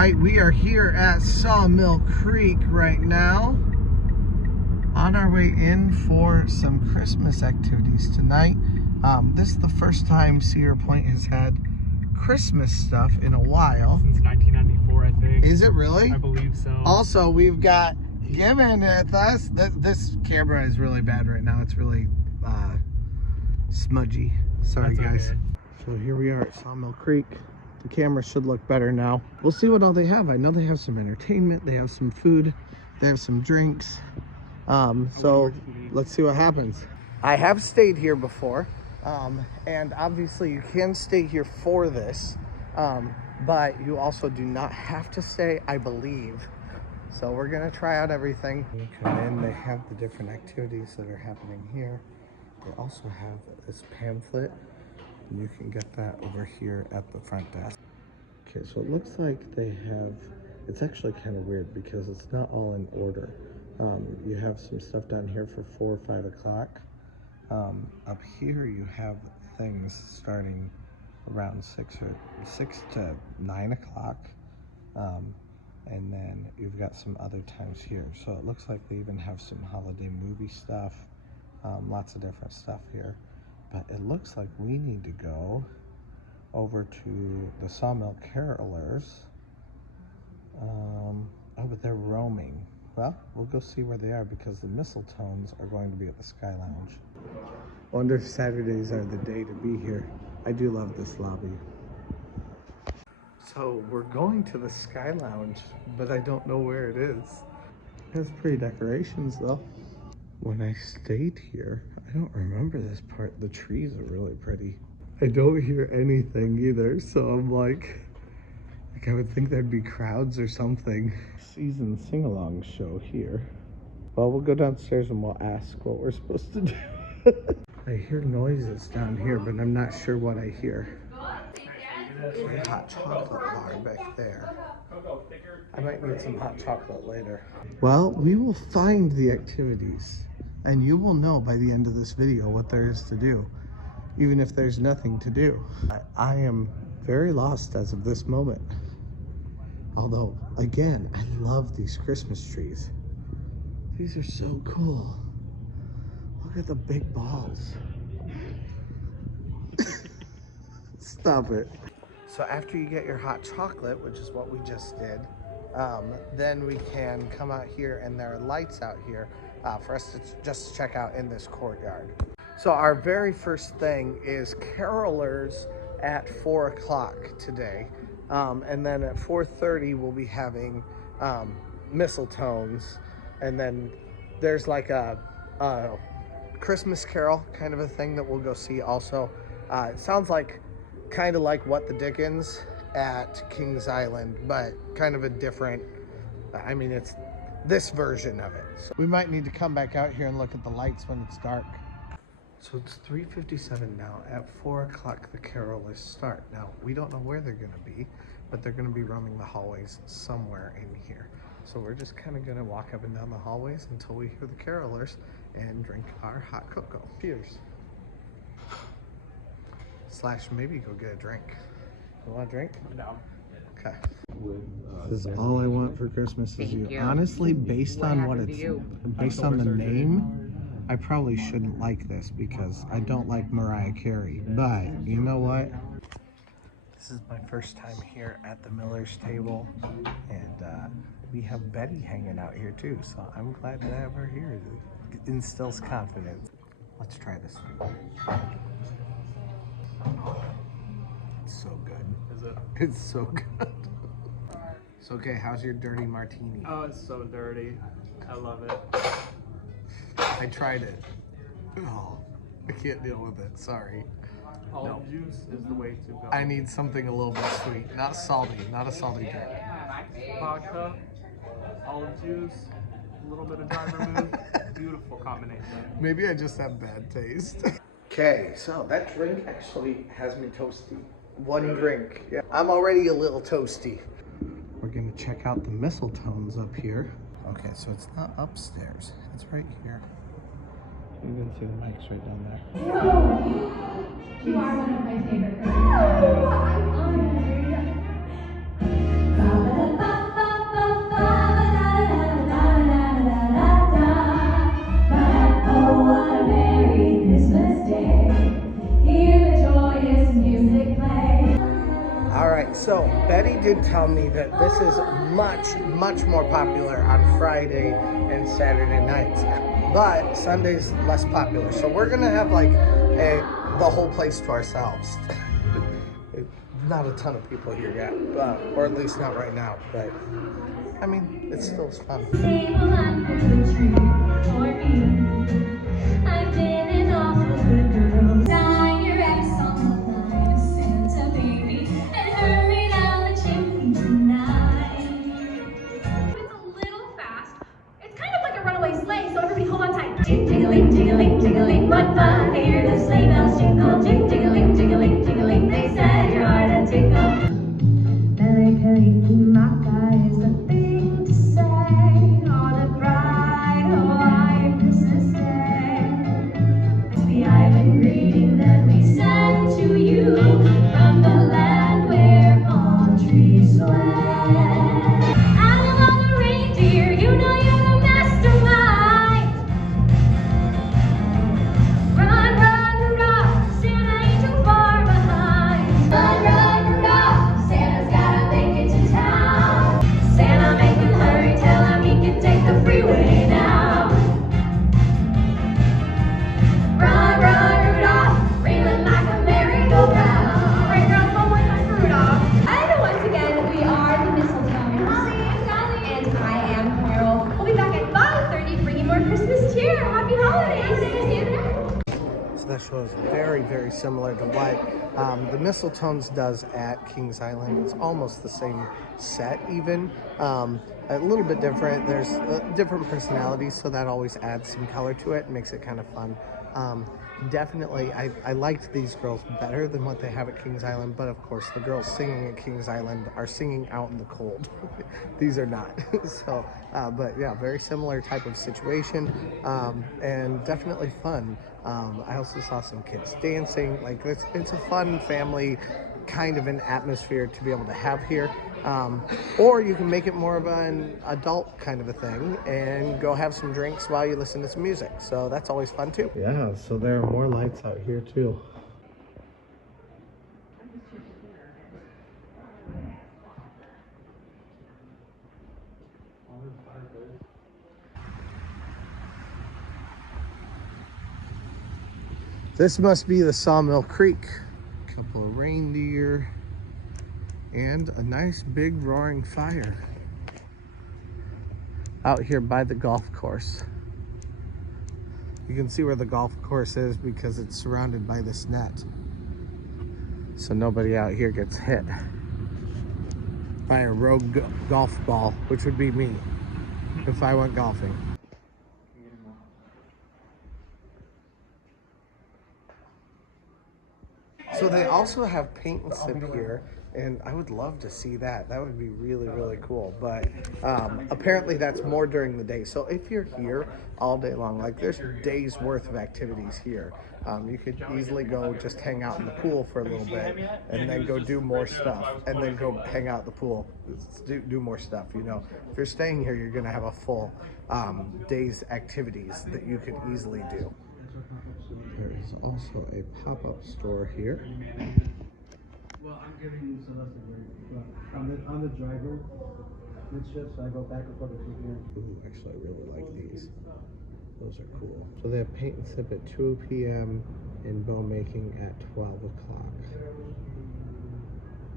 right, we are here at Sawmill Creek right now, on our way in for some Christmas activities tonight. This is the first time Cedar Point has had Christmas stuff in a while. Since 1994, I think. Is it really? I believe so. Also, we've got Given with us. This camera is really bad right now. It's really smudgy. Sorry, guys. Okay. So here we are at Sawmill Creek. The camera should look better now. We'll see what all they have. I know they have some entertainment, they have some food, they have some drinks. So let's see what happens. I have stayed here before, and obviously you can stay here for this, but you also do not have to stay, I believe. So we're gonna try out everything. You come in, they have the different activities that are happening here. They also have this pamphlet. You can get that over here at the front desk. Okay, so it looks like they have, it's actually kind of weird because it's not all in order. You have some stuff down here for 4 or 5 o'clock. Up here you have things starting around 6 to 9 o'clock. And then you've got some other times here. So it looks like they even have some holiday movie stuff, lots of different stuff here. But it looks like we need to go over to the Sawmill Carolers. Oh, but they're roaming. Well, we'll go see where they are because the Mistletones are going to be at the Sky Lounge. Wonder if Saturdays are the day to be here. I do love this lobby. So we're going to the Sky Lounge, but I don't know where it is. It has pretty decorations though. When I stayed here, I don't remember this part. The trees are really pretty. I don't hear anything either, so I'm like I would think there'd be crowds or something. Season sing-along show here. Well, we'll go downstairs and we'll ask what we're supposed to do. I hear noises down here, but I'm not sure what I hear. There's a hot chocolate bar back there. I might need some hot chocolate later. Well, we will find the activities, and you will know by the end of this video what there is to do, even if there's nothing to do. I am very lost as of this moment. Although, again, I love these Christmas trees. These are so cool. Look at the big balls. Stop it. So after you get your hot chocolate, which is what we just did, then we can come out here, and there are lights out here for us to just check out in this courtyard. So our very first thing is carolers at 4 o'clock today. And then at 4:30 we'll be having Mistletones, and then there's like a Christmas carol kind of a thing that we'll go see also. It sounds like kind of like What the Dickens at Kings Island, but kind of a different, I mean, it's this version of it. So we might need to come back out here and look at the lights when it's dark. So it's 3:57 now. At 4 o'clock, the carolers start. Now, we don't know where they're going to be, but they're going to be roaming the hallways somewhere in here. So we're just kind of going to walk up and down the hallways until we hear the carolers and drink our hot cocoa. Cheers. / maybe go get a drink. You want a drink? No. Okay. This is all I want for Christmas is you. Honestly, based on what it's, based on the name, I probably shouldn't like this because I don't like Mariah Carey, but you know what? This is my first time here at the Miller's table, and we have Betty hanging out here too, so I'm glad to have her here. It instills confidence. Let's try this thing. It's so good. Is it? It's so good. So, okay, how's your dirty martini? Oh, it's so dirty. I love it. I tried it. Oh, I can't deal with it. Sorry. Olive juice is the way to go. I need something a little bit sweet, not salty, not a salty drink. Vodka, olive juice, a little bit of dry vermouth. Beautiful combination. Maybe I just have bad taste. Okay, so that drink actually has me toasty. One drink. Yeah, I'm already a little toasty. We're gonna check out the Mistletones up here. Okay, so it's not upstairs. It's right here. You can see the mics right down there. You are one of my favorite characters. Oh, I'm honored. So Betty did tell me that this is much more popular on Friday and Saturday nights, but Sunday's less popular. So we're gonna have like the whole place to ourselves. Not a ton of people here yet, or at least not right now. But I mean, it still is fun. I've been an awful good girl. Sign your ex on the line, Santa baby, and hurry down the chimney tonight. It's a little fast. It's kind of like a runaway sleigh, so everybody hold on tight. Jing-jingling, jingling, jingling, what fun to hear the sleigh bells jingle. Jing-jingling, jingling, jingling, they set your heart a tingle. Melancholy, Maka is the thing to say on a bright Hawaiian Christmas day. The island greeting that we send to you from the land where palm trees sway. Out of all the reindeer, you know you're the mastermind. Run, run, Rudolph, Santa ain't too far behind. Run, Rudolph, Santa's gotta make it to town. Santa, make him hurry, tell him he can take the freeway now. Run, Rudolph, reeling like a merry-go-round. Right, girls, one more time for Rudolph. And once again, we are the Mistletoe. I'm Sally, and I am Carol. We'll be back at 5:30 bringing more Christmas cheer. Happy holidays. See you then. So that show is very similar to what the Mistletones does at Kings Island. It's almost the same set even. A little bit different. There's different personalities, so that always adds some color to it and makes it kind of fun. Definitely, I liked these girls better than what they have at Kings Island, but of course the girls singing at Kings Island are singing out in the cold. These are not. So, but yeah, very similar type of situation, and definitely fun. I also saw some kids dancing. Like it's a fun family kind of an atmosphere to be able to have here. Or you can make it more of an adult kind of a thing and go have some drinks while you listen to some music. So that's always fun too. Yeah, so there are more lights out here too. This must be the Sawmill Creek. A couple of reindeer and a nice big roaring fire out here by the golf course. You can see where the golf course is because it's surrounded by this net. So nobody out here gets hit by a rogue golf ball, which would be me if I went golfing. So they also have paint and sip here, and I would love to see that. That would be really cool. But apparently that's more during the day. So if you're here all day long, like there's days worth of activities here. You could easily go just hang out in the pool for a little bit and then go do more stuff and then go hang out in the pool, do more stuff. You know, if you're staying here, you're gonna have a full day's activities that you could easily do. There is also a pop-up store here. Well, I'm giving you Celeste a break. I'm the driver. Mid shift, so I go back and forth between here. Ooh, actually, I really like these. Those are cool. So they have paint and sip at 2 p.m. and bow making at 12 o'clock.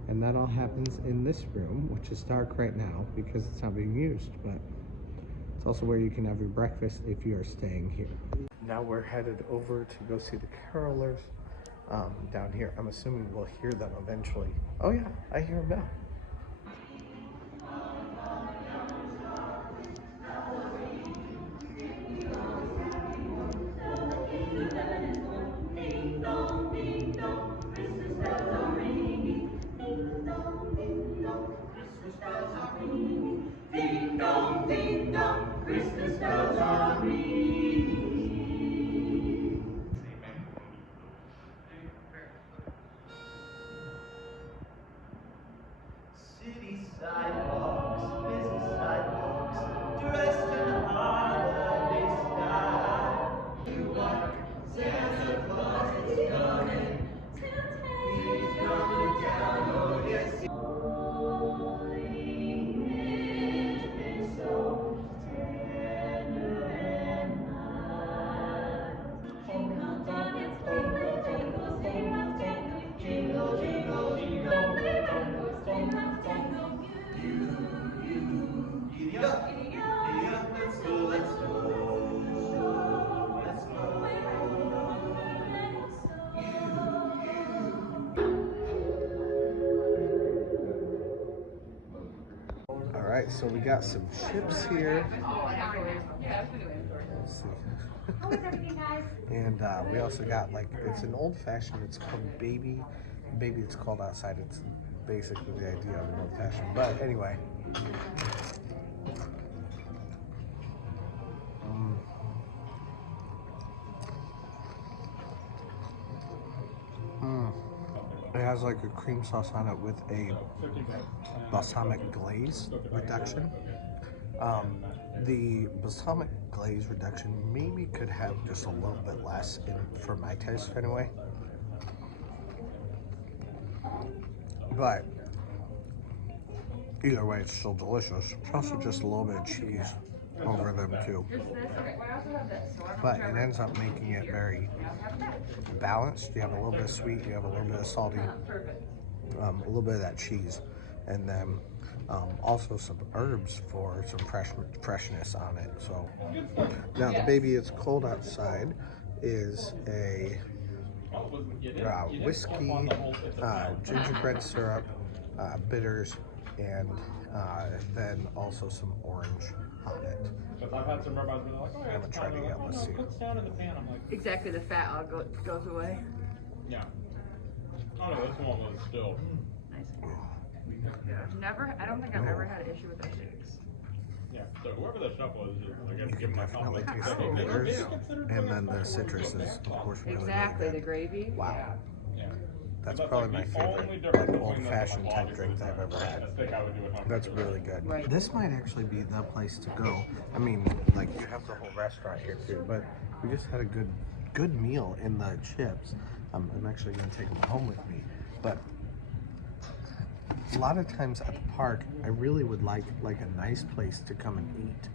And that all happens in this room, which is dark right now because it's not being used, but it's also where you can have your breakfast if you are staying here. Now we're headed over to go see the carolers down here. I'm assuming we'll hear them eventually. Oh yeah, I hear them now. All right, so we got some chips here. Let's see. And we also got it's an old fashioned, it's called Baby. Baby, it's called outside. It's basically the idea of an old fashioned. But anyway. It has like a cream sauce on it with a balsamic glaze reduction. The balsamic glaze reduction maybe could have just a little bit less for my taste anyway. But either way, it's still delicious. It's also just a little bit of cheese over them too. But it ends up making it very balanced. You have a little bit of sweet, you have a little bit of salty, a little bit of that cheese, and then also some herbs for some freshness on it. So now the Baby It's Cold Outside is a whiskey, gingerbread syrup, bitters, and then also some orange on it. I've had some rabbis be like, oh, yeah, I'm gonna try it again. Let's see. What's down in the pan? I'm like, exactly, the fat all goes away. yeah. Oh no, this one was still. Nice. I don't think I've ever had an issue with their shakes. Yeah. So whoever the chef was, I guess You give can him my definitely compliment. taste the bitters, and then the citrus is, of course, really, Exactly, really the good. gravy. Wow. Yeah. That's But probably my like the only favorite difference between old-fashioned the type drink that I've ever had. I think I would do it on That's purpose. really good. Right. This might actually be the place to go. I mean, like, you have the whole restaurant here too, but we just had a good meal in the chips. I'm actually going to take them home with me. But a lot of times at the park, I really would like a nice place to come and eat.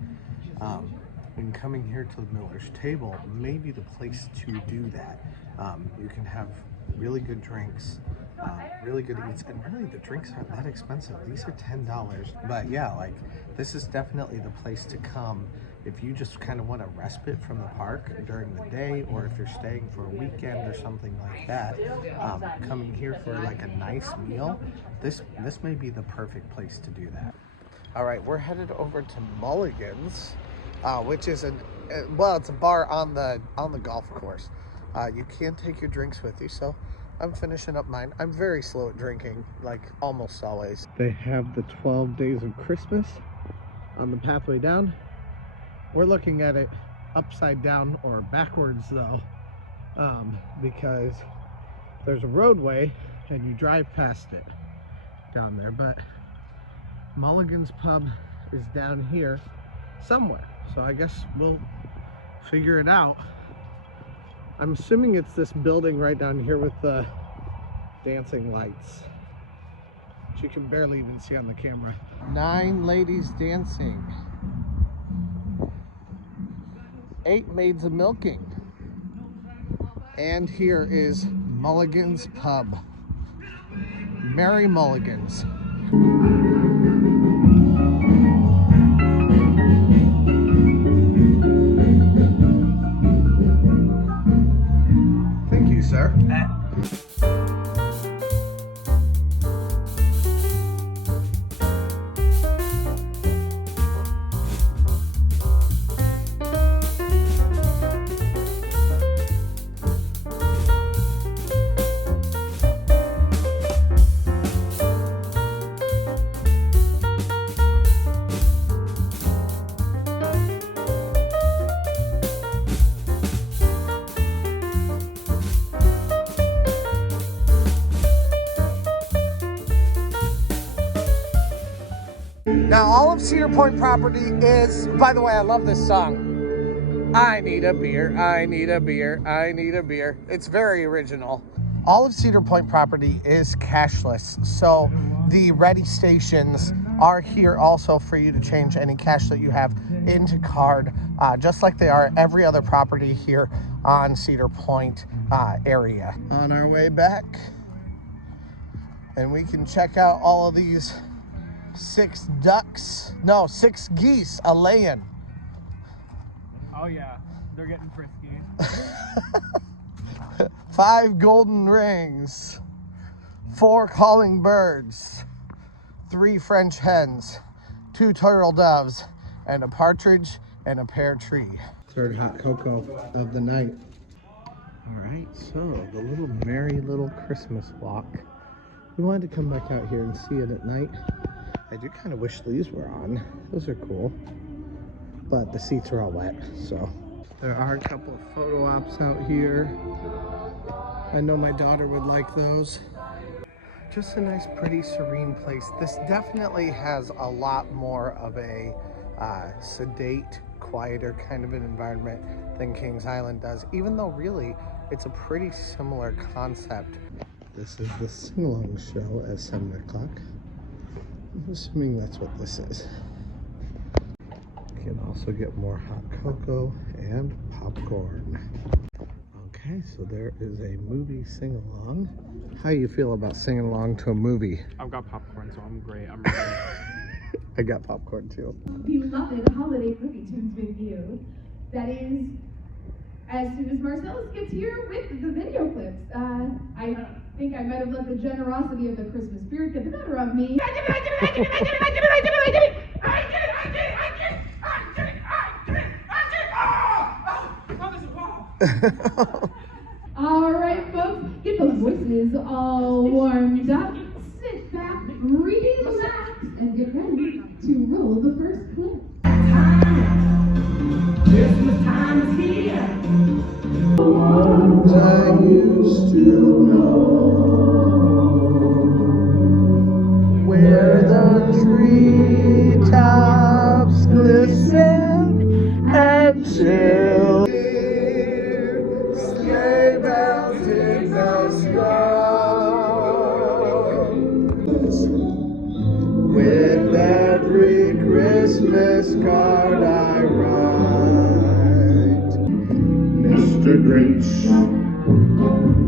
And coming here to the Miller's Table may be the place to do that. You can have really good drinks, really good eats, and really the drinks aren't that expensive. These are $10. But yeah, like, this is definitely the place to come if you just kind of want a respite from the park during the day, or if you're staying for a weekend or something like that. Coming here for like a nice meal, this may be the perfect place to do that. All right, we're headed over to Mulligan's, which is it's a bar on the golf course. You can take your drinks with you, so I'm finishing up mine. I'm very slow at drinking, like almost always. They have the 12 Days of Christmas on the pathway down. We're looking at it upside down or backwards though, because there's a roadway and you drive past it down there, but Mulligan's Pub is down here somewhere, so I guess we'll figure it out. I'm assuming it's this building right down here with the dancing lights, which you can barely even see on the camera. 9 ladies dancing, 8 maids a milking, and here is Mulligan's Pub. Merry Mulligan's. Thank you, sir. Now, all of Cedar Point property is, by the way, I love this song. I need a beer, I need a beer, I need a beer. It's very original. All of Cedar Point property is cashless, so the ready stations are here also for you to change any cash that you have into card, just like they are every other property here on Cedar Point area. On our way back, and we can check out all of these 6 ducks, no, 6 geese a laying. Oh yeah, they're getting frisky. 5 golden rings, 4 calling birds, 3 French hens, 2 turtle doves, and a partridge and a pear tree. Third hot cocoa of the night. All right, so the little merry little Christmas walk. We wanted to come back out here and see it at night. I do kind of wish these were on. Those are cool, but the seats are all wet, so. There are a couple of photo ops out here. I know my daughter would like those. Just a nice, pretty, serene place. This definitely has a lot more of a sedate, quieter kind of an environment than Kings Island does, even though really it's a pretty similar concept. This is the sing-along show at 7 o'clock. I'm assuming that's what this is. You can also get more hot cocoa and popcorn. Okay, so there is a movie sing-along. How you feel about singing along to a movie? I've got popcorn, so I'm great. I'm ready. I got popcorn too. Beloved holiday movie tunes with you. That is, as soon as Marcellus gets here with the video clips. I think I might have let the generosity of the Christmas spirit get the better of me. All right, folks, get those voices all warmed up. Sit back, relax, and get ready to roll the first clip. Christmas time is here. Once I used to know where the treetops glisten and chill. Sleigh bells in the sky. With every Christmas card I write, Mr. Grinch,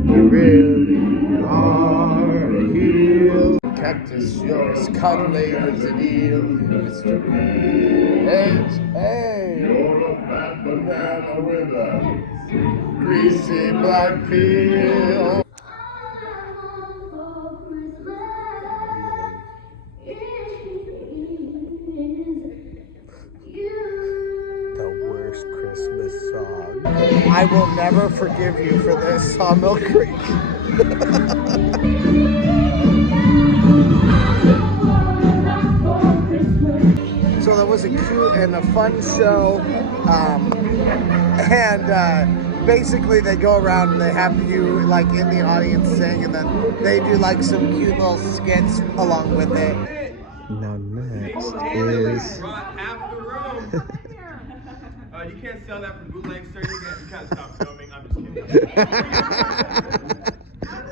you really are a heel. Cactus, you're as cuddly as an eel, Mr. Grinch. Hey, you're a fat banana with a greasy black peel. The worst Christmas song. I will never forgive you for this, Sawmill Creek. So that was a cute and a fun show. Basically they go around and they have you like in the audience sing, and then they do like some cute little skits along with it. Now next is half the room. You can't sell that from bootleg, sir. You can't stop filming. I'm just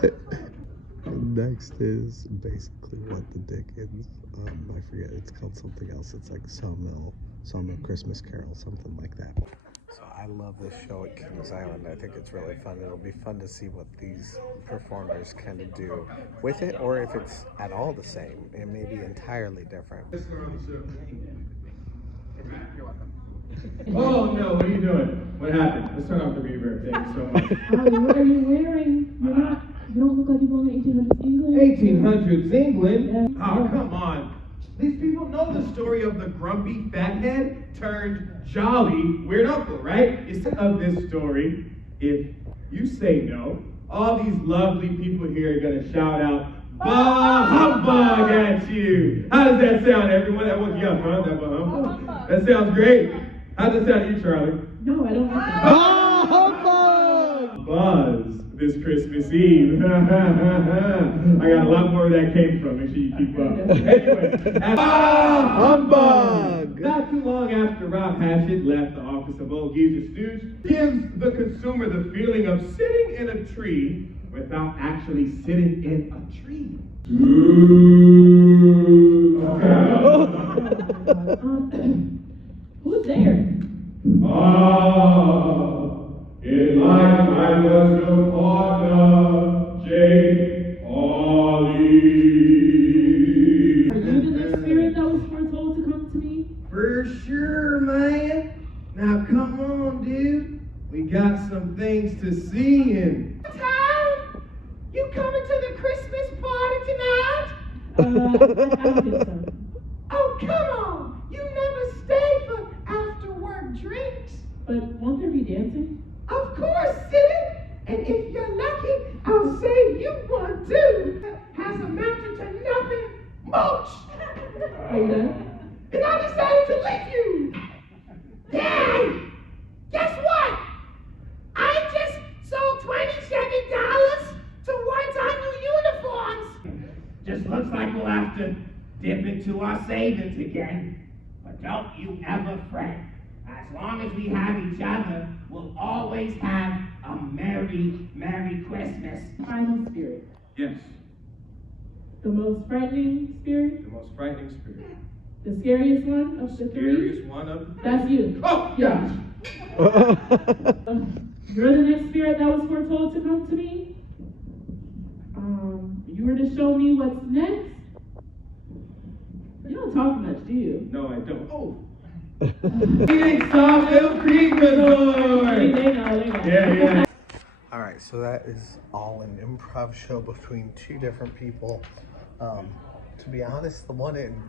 kidding. Next is basically what the Dickens, I forget, it's called something else. It's like Sawmill Christmas Carol, something like that. So I love this show at Kings Island. I think it's really fun. It'll be fun to see what these performers kind of do with it, or if it's at all the same. It may be entirely different. Oh no, what are you doing? What happened? Let's turn off the reverb. Thank you so much. What are you wearing? You don't look like you belong in 1800s England. 1800s England? Yeah. Oh, come on. These people know the story of the grumpy fathead turned jolly weird uncle, right? Instead of this story, if you say no, all these lovely people here are going to shout out, "Bah humbug" at you. How does that sound, everyone? That woke you up, huh? That bah humbug? That sounds great. How does that sound to you, Charlie? No, I don't like that. Bah humbug! Buzz this Christmas Eve. I got a lot more where that came from. Make sure you keep up. Anyway, humbug! Not too long after Rob Hatchett left the office of Old Geezer Stooge, gives the consumer the feeling of sitting in a tree without actually sitting in a tree. Who's there? In life I was no partner, Jake Ollie. Are you the spirit For sure, man. Now come on, dude. We got some things to see in Town, you coming to the Christmas party tonight? I don't think so. Oh, come on. You never stay for after work drinks. But won't there be dancing? Of course, silly. And if you're lucky, I'll save you one too. Has amounted to nothing much. Are you done? And I decided to leave you. Dad, guess what? I just sold $27 towards our new uniforms. Just looks like we'll have to dip into our savings again. But don't you ever fret. As long as we have each other, we'll always have a Merry, Merry Christmas. Final spirit. Yes, The most frightening spirit? the most frightening spirit. The scariest one of the three? Scariest one of the That's you. Oh, Yeah. You're the next spirit that was foretold to come to me. You were to show me what's next. You don't talk much, do you? No, I don't. Oh. Sawmill Creek Resort. They know. Yeah. All right, so that is all an improv show between two different people. To be honest, the one in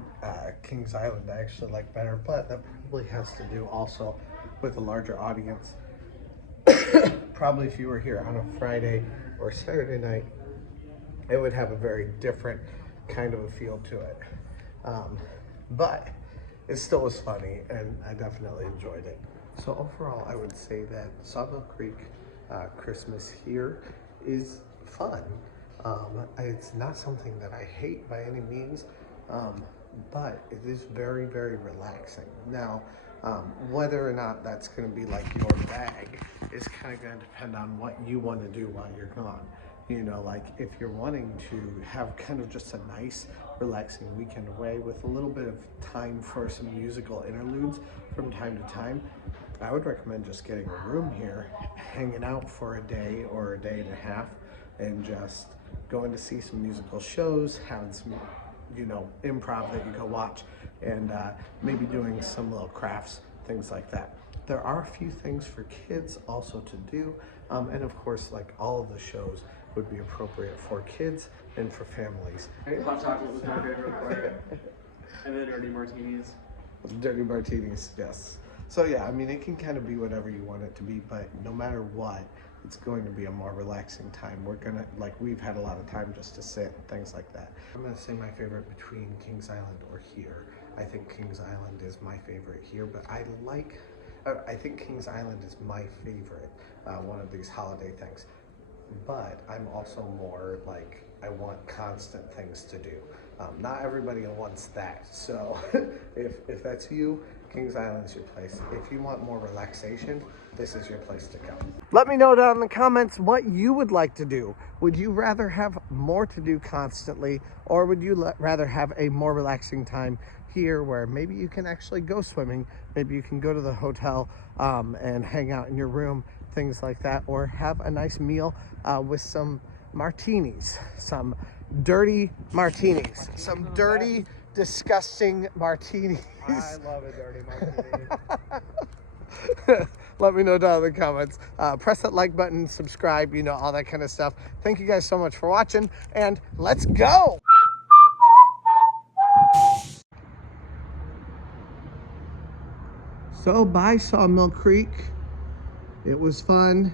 Kings Island I actually like better, but that probably has to do also with a larger audience. Probably if you were here on a Friday or Saturday night, it would have a very different kind of a feel to it. But it still was funny, and I definitely enjoyed it. So overall, I would say that Sawmill Creek Christmas here is fun. It's not something that I hate by any means, but it is very, very relaxing. Now, whether or not that's going to be like your bag is kind of going to depend on what you want to do while you're gone. You know, like if you're wanting to have kind of just a nice, relaxing weekend away with a little bit of time for some musical interludes from time to time, I would recommend just getting a room here, hanging out for a day or a day and a half, and just going to see some musical shows, having some, you know, improv that you go watch, and maybe doing some little crafts, things like that. There are a few things for kids also to do, and of course, like all of the shows would be appropriate for kids and for families. Hot chocolate was my favorite part. And then dirty martinis. Dirty martinis, yes. So yeah, I mean, it can kind of be whatever you want it to be, but no matter what, it's going to be a more relaxing time. We're gonna, like, we've had a lot of time just to sit and things like that. I'm gonna say my favorite between Kings Island or here. I think Kings Island is my favorite here, but I think Kings Island is my favorite, one of these holiday things. But I'm also more like, I want constant things to do. Not everybody wants that. So if that's you, Kings Island is your place. If you want more relaxation, this is your place to go. Let me know down in the comments what you would like to do. Would you rather have more to do constantly, or would you rather have a more relaxing time here where maybe you can actually go swimming, maybe you can go to the hotel and hang out in your room, things like that, or have a nice meal with some martinis, some dirty martinis, some dirty, disgusting martinis. I love a dirty martini. Let me know down in the comments. Press that like button, subscribe, you know, all that kind of stuff. Thank you guys so much for watching, and let's go! So, bye Sawmill Creek. It was fun.